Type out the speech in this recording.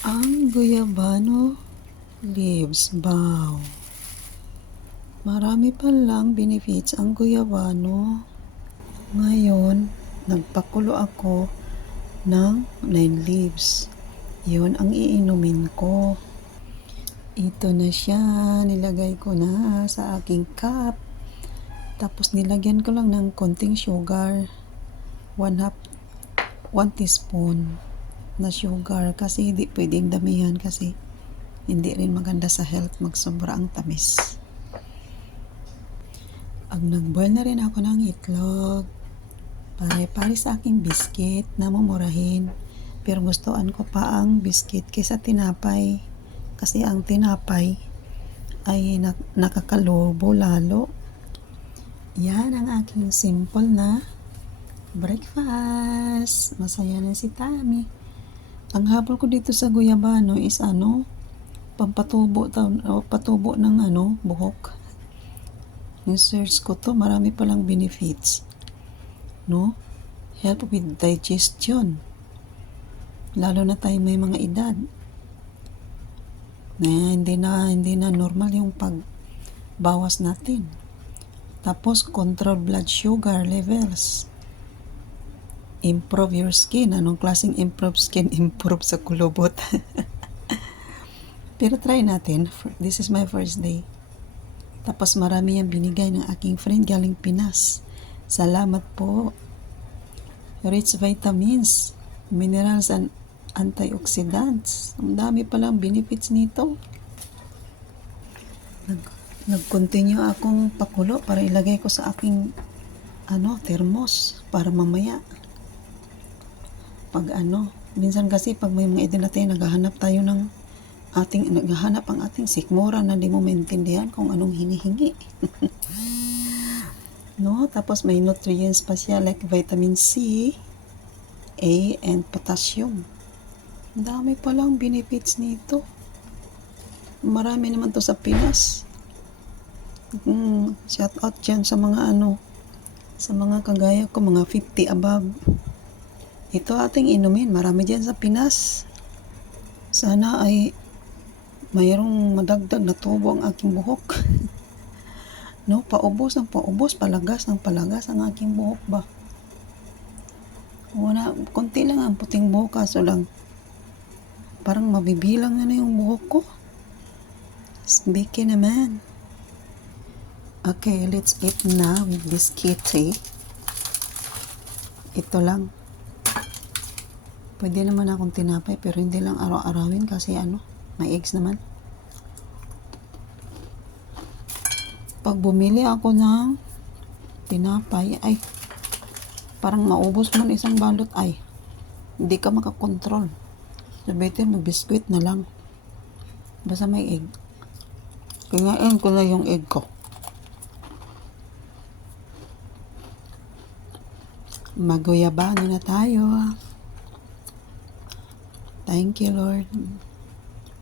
Ang guyabano leaves, wow. Marami palang benefits ang guyabano. Ngayon, nagpakulo ako ng 9 leaves. Yun ang iinumin ko. Ito na siya, nilagay ko na sa aking cup. Tapos nilagyan ko lang ng konting sugar. 1 teaspoon na sugar kasi hindi pwedeng damihan kasi hindi rin maganda sa health magsobra ang tamis. Nag-boil na rin ako ng itlog. Pare-pare sa aking biscuit na mumurahin. Pero gustuan ko pa ang biscuit kaysa tinapay. Kasi ang tinapay ay nakakalobo lalo. Yan ang aking simple na breakfast. Masaya na si Tami. Ang habol ko dito sa guyabano is pampatubo patubo ng buhok. Search ko to, marami palang benefits. No? Help with digestion. Lalo na tayo may mga edad. Hindi na normal yung pagbawas natin. Tapos control blood sugar levels. Improve your skin. Anong klaseng improve skin? Improve sa kulubot. Pero try natin. This is my first day. Tapos marami yung binigay ng aking friend galing Pinas. Salamat po. Rich vitamins, minerals, and antioxidants. Ang dami palang benefits nito. Nag-continue akong pakulo para ilagay ko sa aking thermos para mamaya minsan kasi pag may mga edad natin naghahanap ang ating sikmura na di mo maintindihan kung anong hinihingi. No, tapos may nutrients pa siya like vitamin C, A, and potassium. Ang dami palang benefits nito. Marami naman to sa Pinas. Shout out dyan sa mga sa mga kagaya ko, mga 50 above. Ito ating inumin, marami dyan sa Pinas. Sana ay mayroong madagdag na tubo ang aking buhok. No, paubos ng paubos, palagas ng palagas ang aking buhok ba. Konti lang ang puting buhok, kaso lang parang mabibilang na yung buhok ko. Biki naman. Okay, let's eat na with biscuit. Ito lang. Pwede naman akong tinapay pero hindi lang araw-arawin kasi may eggs naman. Pag bumili ako ng tinapay, ay parang maubos mo isang balot, ay hindi ka makakontrol. So better mag-biscuit na lang. Basta may egg. Kinain ko na yung egg ko. Maguyabano na tayo. Thank you, Lord.